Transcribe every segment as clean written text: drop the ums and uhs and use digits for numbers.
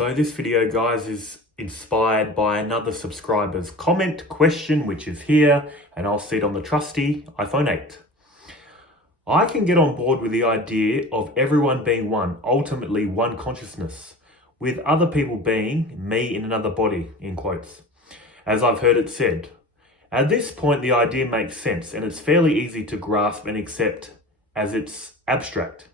So this video, guys, is inspired by another subscriber's comment question, which is here, and I'll see it on the trusty iPhone 8. I can get on board with the idea of everyone being one, ultimately one consciousness, with other people being me in another body, in quotes, as I've heard it said. At this point, the idea makes sense, and it's fairly easy to grasp and accept as it's abstract.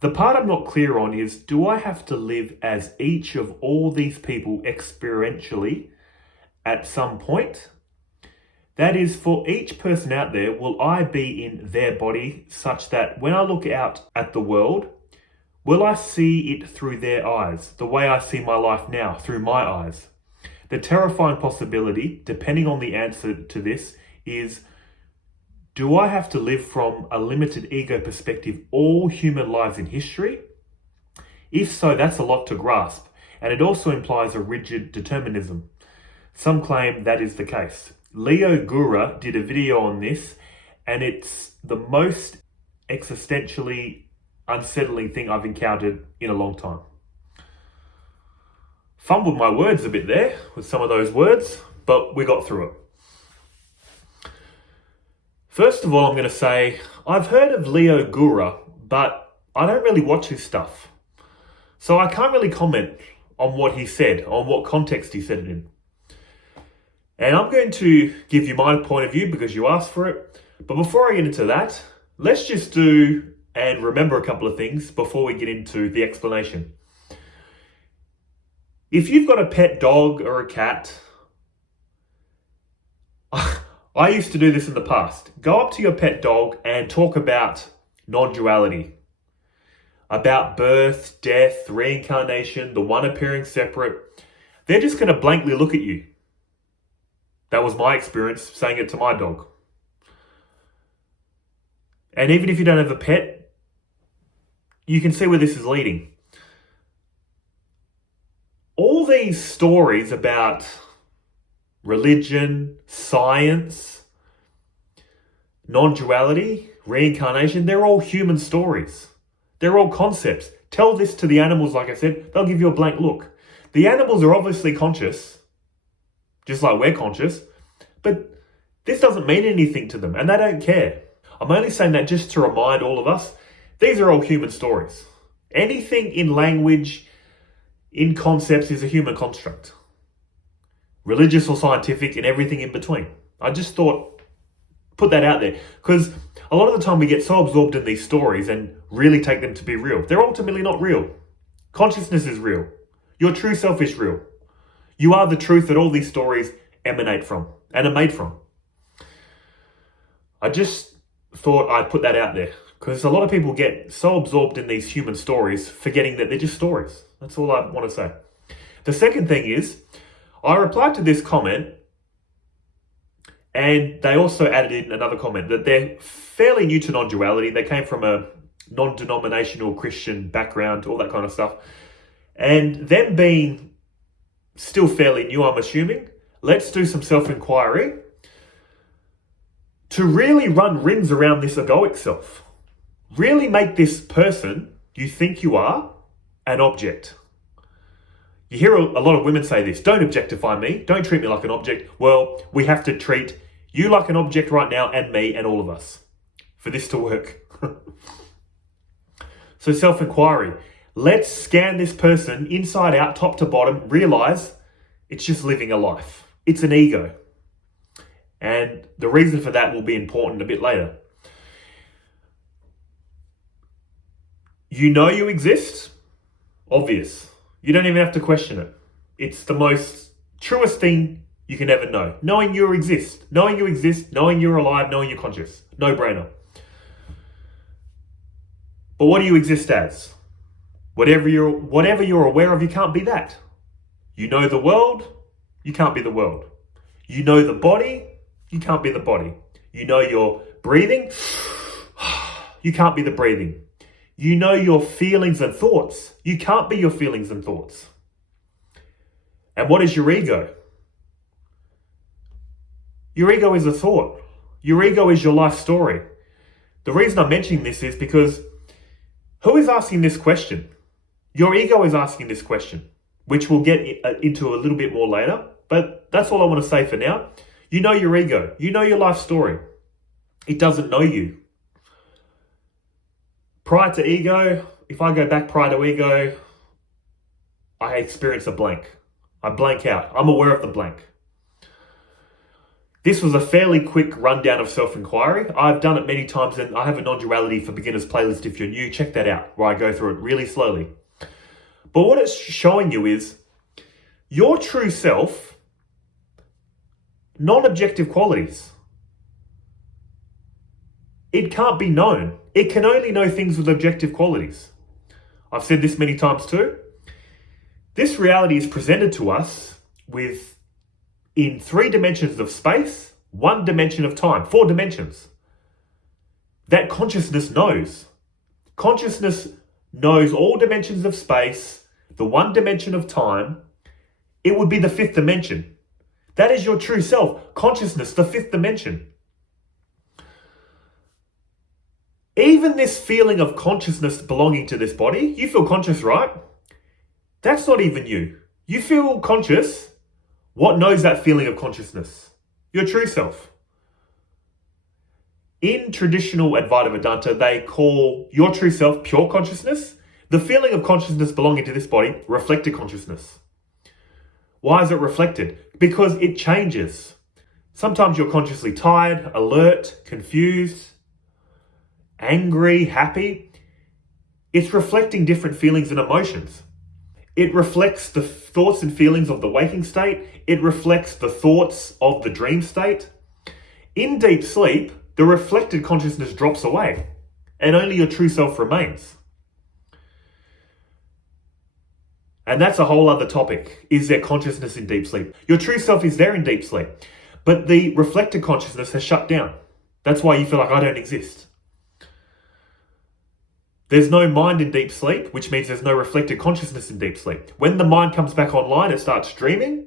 The part I'm not clear on is, do I have to live as each of all these people experientially at some point? That is, for each person out there, will I be in their body such that when I look out at the world, will I see it through their eyes, the way I see my life now, through my eyes? The terrifying possibility, depending on the answer to this, is, do I have to live from a limited ego perspective all human lives in history? If so, that's a lot to grasp, and it also implies a rigid determinism. Some claim that is the case. Leo Gura did a video on this, and it's the most existentially unsettling thing I've encountered in a long time. Fumbled my words a bit there with some of those words, but we got through it. First of all, I'm going to say, I've heard of Leo Gura, but I don't really watch his stuff. So I can't really comment on what he said, on what context he said it in. And I'm going to give you my point of view because you asked for it. But before I get into that, let's just do and remember a couple of things before we get into the explanation. If you've got a pet dog or a cat, I used to do this in the past. Go up to your pet dog and talk about non-duality, about birth, death, reincarnation, the one appearing separate. They're just going to blankly look at you. That was my experience saying it to my dog. And even if you don't have a pet, you can see where this is leading. All these stories about religion, science, non-duality, reincarnation, they're all human stories. They're all concepts. Tell this to the animals, like I said, they'll give you a blank look. The animals are obviously conscious, just like we're conscious, but this doesn't mean anything to them, and they don't care. I'm only saying that just to remind all of us, these are all human stories. Anything in language, in concepts, is a human construct. Religious or scientific and everything in between. I just thought, put that out there. Because a lot of the time we get so absorbed in these stories and really take them to be real. They're ultimately not real. Consciousness is real. Your true self is real. You are the truth that all these stories emanate from and are made from. I just thought I'd put that out there. Because a lot of people get so absorbed in these human stories, forgetting that they're just stories. That's all I want to say. The second thing is, I replied to this comment, and they also added in another comment that they're fairly new to non-duality. They came from a non-denominational Christian background, all that kind of stuff. And them being still fairly new, I'm assuming, let's do some self-inquiry to really run rings around this egoic self. Really make this person you think you are an object. You hear a lot of women say this, don't objectify me, don't treat me like an object. Well, we have to treat you like an object right now, and me and all of us, for this to work. So self-inquiry. Let's scan this person inside out, top to bottom, realize it's just living a life. It's an ego. And the reason for that will be important a bit later. You know you exist? Obvious. You don't even have to question it. It's the most truest thing you can ever know. Knowing you exist, knowing you're alive, knowing you're conscious. No brainer. But what do you exist as? Whatever you're aware of, you can't be that. You know the world, you can't be the world. You know the body, you can't be the body. You know your breathing, you can't be the breathing. You know your feelings and thoughts. You can't be your feelings and thoughts. And what is your ego? Your ego is a thought. Your ego is your life story. The reason I'm mentioning this is because who is asking this question? Your ego is asking this question. which we'll get into a little bit more later. But that's all I want to say for now. You know your ego. You know your life story. It doesn't know you. Prior to ego, if I go back prior to ego, I experience a blank. I blank out. I'm aware of the blank. This was a fairly quick rundown of self-inquiry. I've done it many times, and I have a Non-Duality for Beginners playlist if you're new. Check that out, where I go through it really slowly. But what it's showing you is your true self, non-objective qualities. It can't be known. It can only know things with objective qualities. I've said this many times too. This reality is presented to us in 3 dimensions of space, 1 dimension of time, 4 dimensions. That consciousness knows. Consciousness knows all dimensions of space, the 1 dimension of time. It would be the 5th dimension. That is your true self. Consciousness, the 5th dimension. Even this feeling of consciousness belonging to this body, you feel conscious, right? That's not even you. You feel conscious. What knows that feeling of consciousness? Your true self. In traditional Advaita Vedanta, they call your true self pure consciousness. The feeling of consciousness belonging to this body, reflected consciousness. Why is it reflected? Because it changes. Sometimes you're consciously tired, alert, confused, angry, happy. It's reflecting different feelings and emotions. It reflects the thoughts and feelings of the waking state. It reflects the thoughts of the dream state. In deep sleep, the reflected consciousness drops away and only your true self remains. And that's a whole other topic. Is there consciousness in deep sleep? Your true self is there in deep sleep, but the reflected consciousness has shut down. That's why you feel like I don't exist. There's no mind in deep sleep, which means there's no reflected consciousness in deep sleep. When the mind comes back online, it starts dreaming.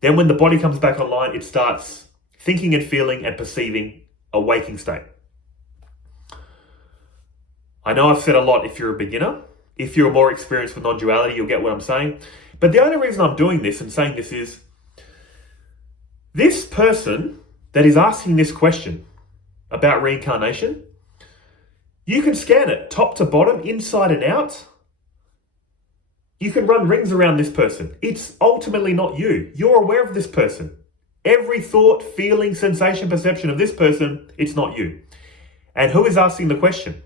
Then when the body comes back online, it starts thinking and feeling and perceiving a waking state. I know I've said a lot if you're a beginner. If you're more experienced with non-duality, you'll get what I'm saying. But the only reason I'm doing this and saying this is, this person that is asking this question about reincarnation, you can scan it top to bottom, inside and out. You can run rings around this person. It's ultimately not you. You're aware of this person. Every thought, feeling, sensation, perception of this person, it's not you. And who is asking the question?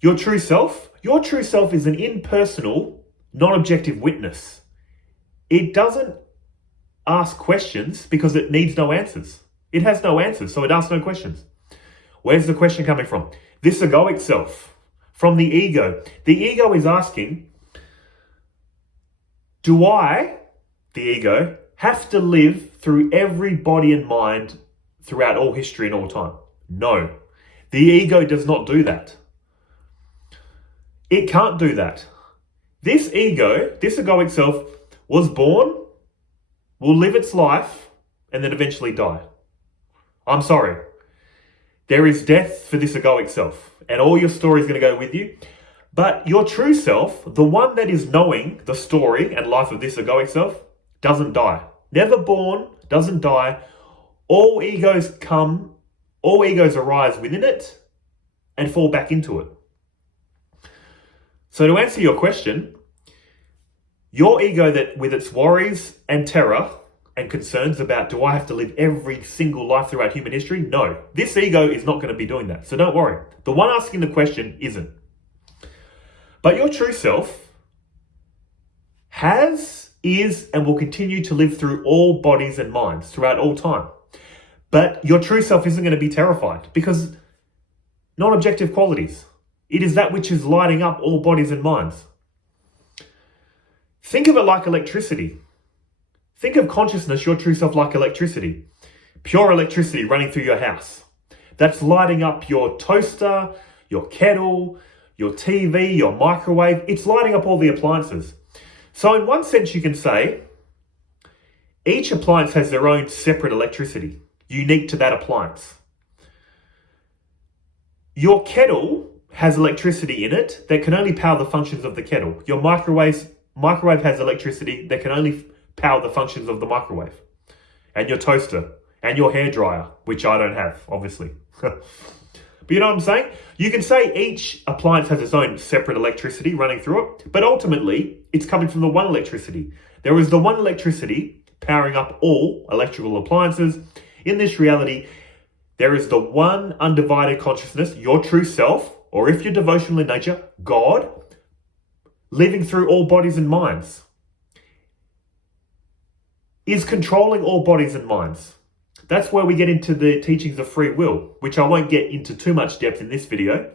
Your true self? Your true self is an impersonal, non-objective witness. It doesn't ask questions because it needs no answers. It has no answers, so it asks no questions. Where's the question coming from? This egoic self, from the ego. The ego is asking, do I, the ego, have to live through every body and mind throughout all history and all time? No. The ego does not do that. It can't do that. This ego, this egoic self, was born, will live its life, and then eventually die. I'm sorry. There is death for this egoic self, and all your story is going to go with you. But your true self, the one that is knowing the story and life of this egoic self, doesn't die. Never born, doesn't die. All egos arise within it and fall back into it. So to answer your question, your ego that with its worries and terror and concerns about, do I have to live every single life throughout human history? No, this ego is not going to be doing that. So don't worry. The one asking the question isn't. But your true self has, is, and will continue to live through all bodies and minds throughout all time. But your true self isn't going to be terrified because non-objective qualities. It is that which is lighting up all bodies and minds. Think of it like electricity. Think of consciousness, your true self, like electricity. Pure electricity running through your house. That's lighting up your toaster, your kettle, your TV, your microwave. It's lighting up all the appliances. So in one sense, you can say each appliance has their own separate electricity, unique to that appliance. Your kettle has electricity in it that can only power the functions of the kettle. Your microwave microwave has electricity that can only power the functions of the microwave, and your toaster, and your hairdryer, which I don't have, obviously. But you know what I'm saying? You can say each appliance has its own separate electricity running through it, but ultimately, it's coming from the one electricity. There is the one electricity powering up all electrical appliances. In this reality, there is the one undivided consciousness, your true self, or if you're devotional in nature, God, living through all bodies and minds, is controlling all bodies and minds. That's where we get into the teachings of free will, which I won't get into too much depth in this video.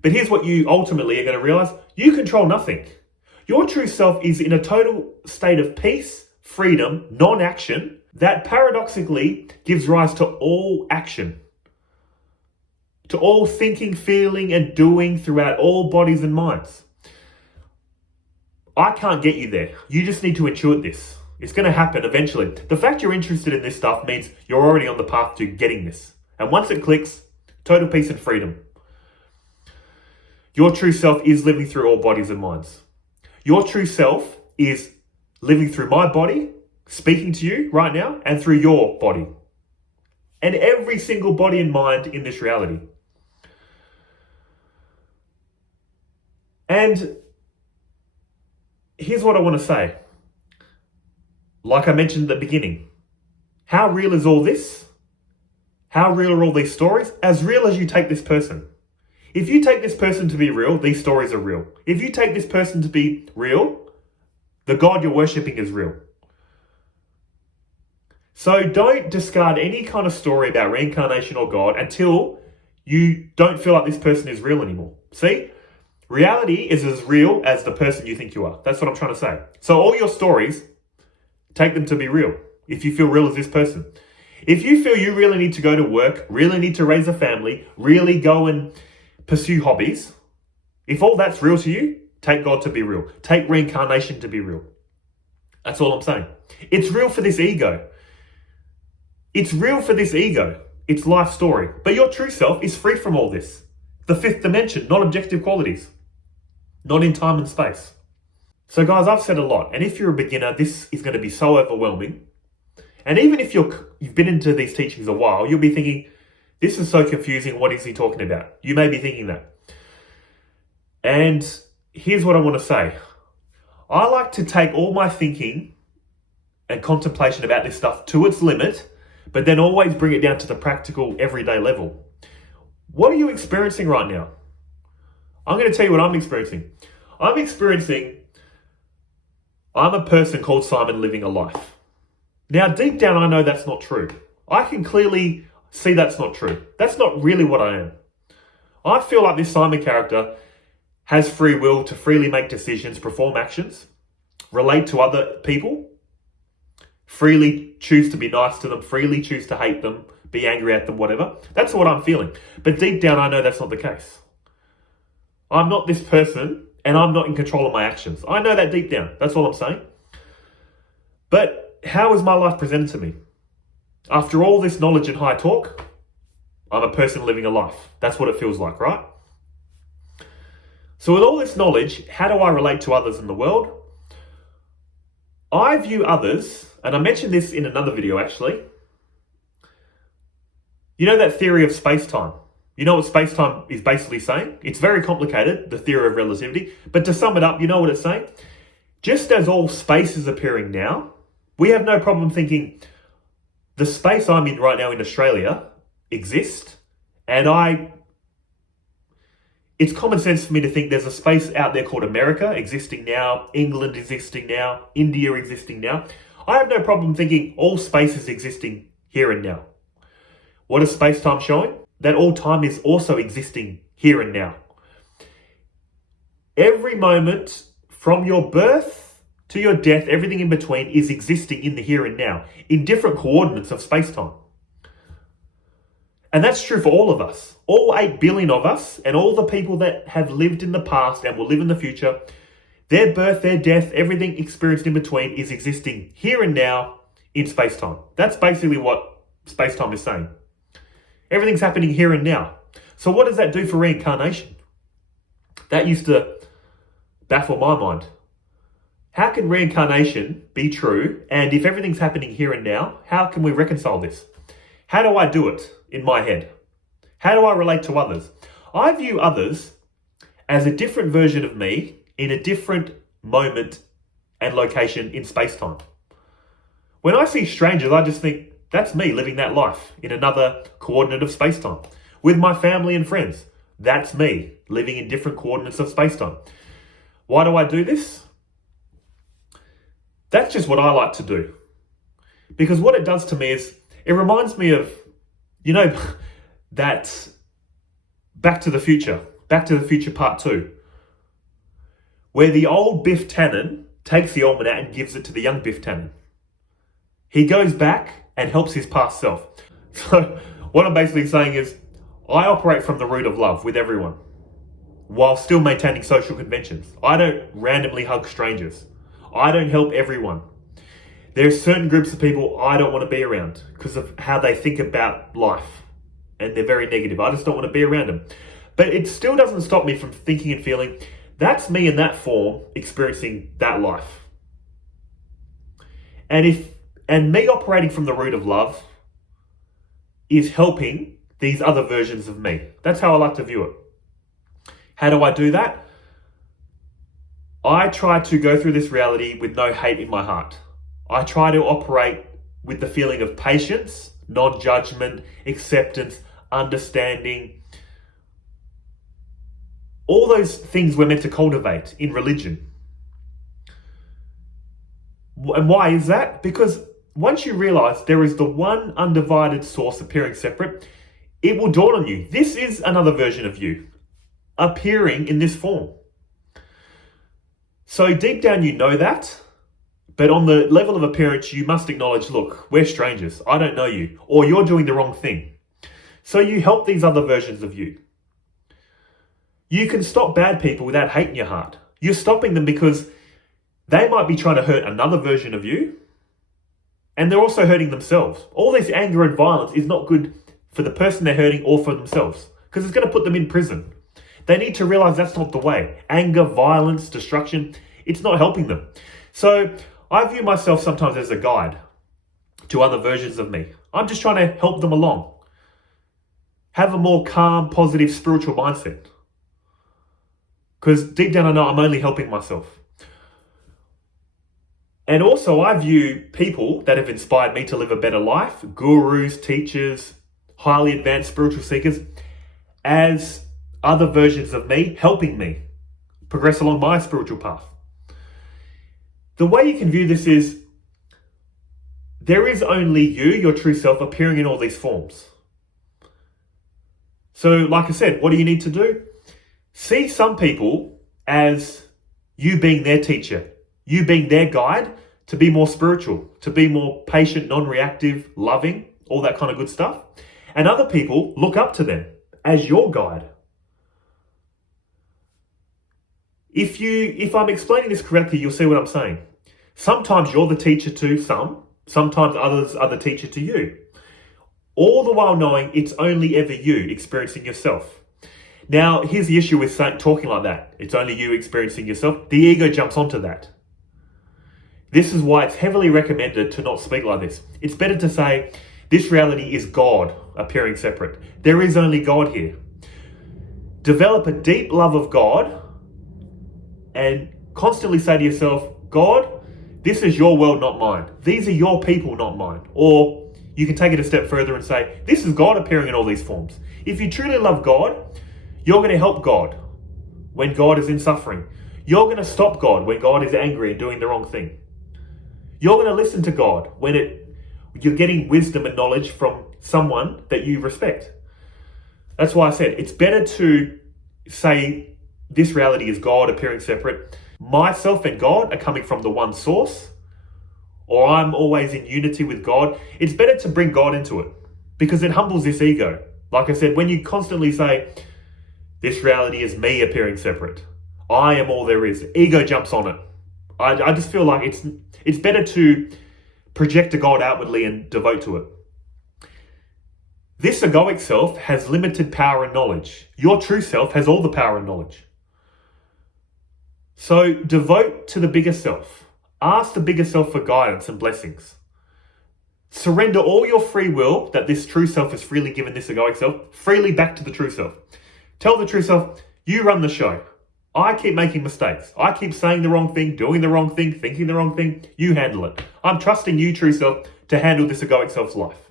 But here's what you ultimately are going to realize. You control nothing. Your true self is in a total state of peace, freedom, non-action, that paradoxically gives rise to all action, to all thinking, feeling, and doing throughout all bodies and minds. I can't get you there. You just need to intuit this. It's going to happen eventually. The fact you're interested in this stuff means you're already on the path to getting this. And once it clicks, total peace and freedom. Your true self is living through all bodies and minds. Your true self is living through my body, speaking to you right now, and through your body. And every single body and mind in this reality. And here's what I want to say. Like I mentioned at the beginning, how real is all this? How real are all these stories? As real as you take this person. If you take this person to be real, these stories are real. If you take this person to be real, the God you're worshipping is real. So don't discard any kind of story about reincarnation or God until you don't feel like this person is real anymore. See? Reality is as real as the person you think you are. That's what I'm trying to say. So all your stories, take them to be real. If you feel real as this person. If you feel you really need to go to work, really need to raise a family, really go and pursue hobbies, if all that's real to you, take God to be real. Take reincarnation to be real. That's all I'm saying. It's real for this ego. It's real for this ego. It's life story. But your true self is free from all this. The fifth dimension, not objective qualities. Not in time and space. So guys, I've said a lot. And if you're a beginner, this is going to be so overwhelming. And even if you've been into these teachings a while, you'll be thinking, this is so confusing. What is he talking about? You may be thinking that. And here's what I want to say. I like to take all my thinking and contemplation about this stuff to its limit, but then always bring it down to the practical, everyday level. What are you experiencing right now? I'm going to tell you what I'm experiencing. I'm a person called Simon living a life. Now, deep down, I know that's not true. I can clearly see that's not true. That's not really what I am. I feel like this Simon character has free will to freely make decisions, perform actions, relate to other people, freely choose to be nice to them, freely choose to hate them, be angry at them, whatever. That's what I'm feeling. But deep down, I know that's not the case. I'm not this person, and I'm not in control of my actions. I know that deep down. That's all I'm saying. But how is my life presented to me? After all this knowledge and high talk, I'm a person living a life. That's what it feels like, right? So with all this knowledge, how do I relate to others in the world? I view others, and I mentioned this in another video actually. You know that theory of space-time? You know what space-time is basically saying? It's very complicated, the theory of relativity. But to sum it up, you know what it's saying? Just as all space is appearing now, we have no problem thinking the space I'm in right now in Australia exists, and it's common sense for me to think there's a space out there called America existing now, England existing now, India existing now. I have no problem thinking all space is existing here and now. What is space-time showing? That all time is also existing here and now. Every moment from your birth to your death, everything in between is existing in the here and now, in different coordinates of space-time. And that's true for all of us. All 8 billion of us, and all the people that have lived in the past and will live in the future, their birth, their death, everything experienced in between is existing here and now in space-time. That's basically what space-time is saying. Everything's happening here and now. So what does that do for reincarnation? That used to baffle my mind. How can reincarnation be true? And if everything's happening here and now, how can we reconcile this? How do I do it in my head? How do I relate to others? I view others as a different version of me in a different moment and location in space-time. When I see strangers, I just think, that's me living that life in another coordinate of space-time. With my family and friends, that's me living in different coordinates of space-time. Why do I do this? That's just what I like to do. Because what it does to me is, it reminds me of, that Back to the Future Part 2, where the old Biff Tannen takes the almanac and gives it to the young Biff Tannen. He goes back and helps his past self. So what I'm basically saying is, I operate from the root of love with everyone, while still maintaining social conventions. I don't randomly hug strangers. I don't help everyone. There's certain groups of people I don't want to be around because of how they think about life. And they're very negative. I just don't want to be around them. But it still doesn't stop me from thinking and feeling, that's me in that form experiencing that life. And me operating from the root of love is helping these other versions of me. That's how I like to view it. How do I do that? I try to go through this reality with no hate in my heart. I try to operate with the feeling of patience, non-judgment, acceptance, understanding. All those things we're meant to cultivate in religion. And why is that? Because once you realize there is the one undivided source appearing separate, it will dawn on you. This is another version of you appearing in this form. So deep down you know that, but on the level of appearance you must acknowledge, look, we're strangers. I don't know you, or you're doing the wrong thing. So you help these other versions of you. You can stop bad people without hate in your heart. You're stopping them because they might be trying to hurt another version of you, and they're also hurting themselves. All this anger and violence is not good for the person they're hurting or for themselves, because it's going to put them in prison. They need to realize that's not the way. Anger, violence, destruction, it's not helping them. So I view myself sometimes as a guide to other versions of me. I'm just trying to help them along. Have a more calm, positive, spiritual mindset. Because deep down I know I'm only helping myself. And also I view people that have inspired me to live a better life, gurus, teachers, highly advanced spiritual seekers, as other versions of me helping me progress along my spiritual path. The way you can view this is, there is only you, your true self, appearing in all these forms. So like I said, what do you need to do? See some people as you being their teacher, you being their guide to be more spiritual, to be more patient, non-reactive, loving, all that kind of good stuff. And other people look up to them as your guide. If I'm explaining this correctly, you'll see what I'm saying. Sometimes you're the teacher to some, sometimes others are the teacher to you. All the while knowing it's only ever you experiencing yourself. Now, here's the issue with talking like that. It's only you experiencing yourself. The ego jumps onto that. This is why it's heavily recommended to not speak like this. It's better to say, this reality is God appearing separate. There is only God here. Develop a deep love of God and constantly say to yourself, God, this is your world, not mine. These are your people, not mine. Or you can take it a step further and say, this is God appearing in all these forms. If you truly love God, you're going to help God when God is in suffering. You're going to stop God when God is angry and doing the wrong thing. You're going to listen to God when you're getting wisdom and knowledge from someone that you respect. That's why I said it's better to say this reality is God appearing separate. Myself and God are coming from the one source, or I'm always in unity with God. It's better to bring God into it because it humbles this ego. Like I said, when you constantly say, this reality is me appearing separate, I am all there is, ego jumps on it. I just feel like it's better to project to God outwardly and devote to it. This egoic self has limited power and knowledge. Your true self has all the power and knowledge. So devote to the bigger self. Ask the bigger self for guidance and blessings. Surrender all your free will that this true self has freely given this egoic self, freely back to the true self. Tell the true self, you run the show. I keep making mistakes. I keep saying the wrong thing, doing the wrong thing, thinking the wrong thing. You handle it. I'm trusting you, true self, to handle this egoic self's life.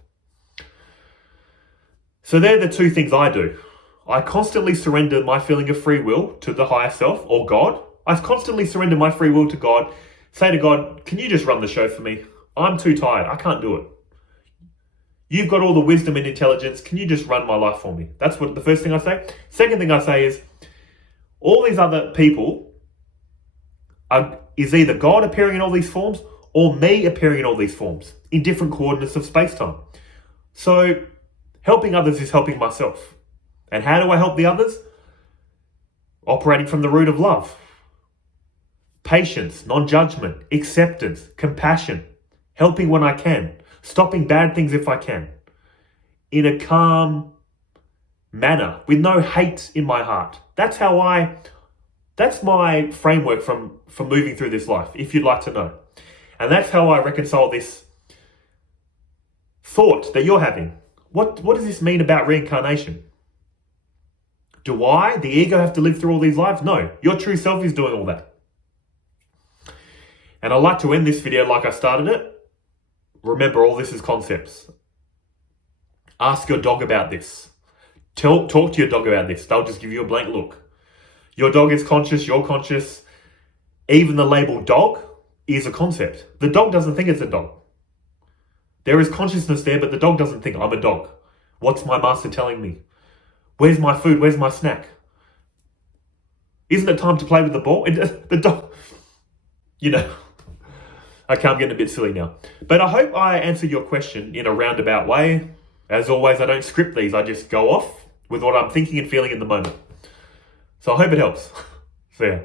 So they're the two things I do. I constantly surrender my feeling of free will to the higher self or God. I constantly surrender my free will to God. Say to God, can you just run the show for me? I'm too tired. I can't do it. You've got all the wisdom and intelligence. Can you just run my life for me? That's what the first thing I say. Second thing I say is, all these other people is either God appearing in all these forms or me appearing in all these forms in different coordinates of space-time. So helping others is helping myself. And how do I help the others? Operating from the root of love. Patience, non-judgment, acceptance, compassion, helping when I can, stopping bad things if I can, in a calm manner, with no hate in my heart. That's my framework from moving through this life, if you'd like to know. And that's how I reconcile this thought that you're having. What does this mean about reincarnation? Do I, the ego, have to live through all these lives? No, your true self is doing all that. And I'd like to end this video like I started it. Remember, all this is concepts. Ask your dog about this. Talk to your dog about this. They'll just give you a blank look. Your dog is conscious, you're conscious. Even the label dog is a concept. The dog doesn't think it's a dog. There is consciousness there, but the dog doesn't think I'm a dog. What's my master telling me? Where's my food? Where's my snack? Isn't it time to play with the ball? The dog, Okay, I'm getting a bit silly now. But I hope I answered your question in a roundabout way. As always, I don't script these. I just go off with what I'm thinking and feeling in the moment. So I hope it helps. See ya.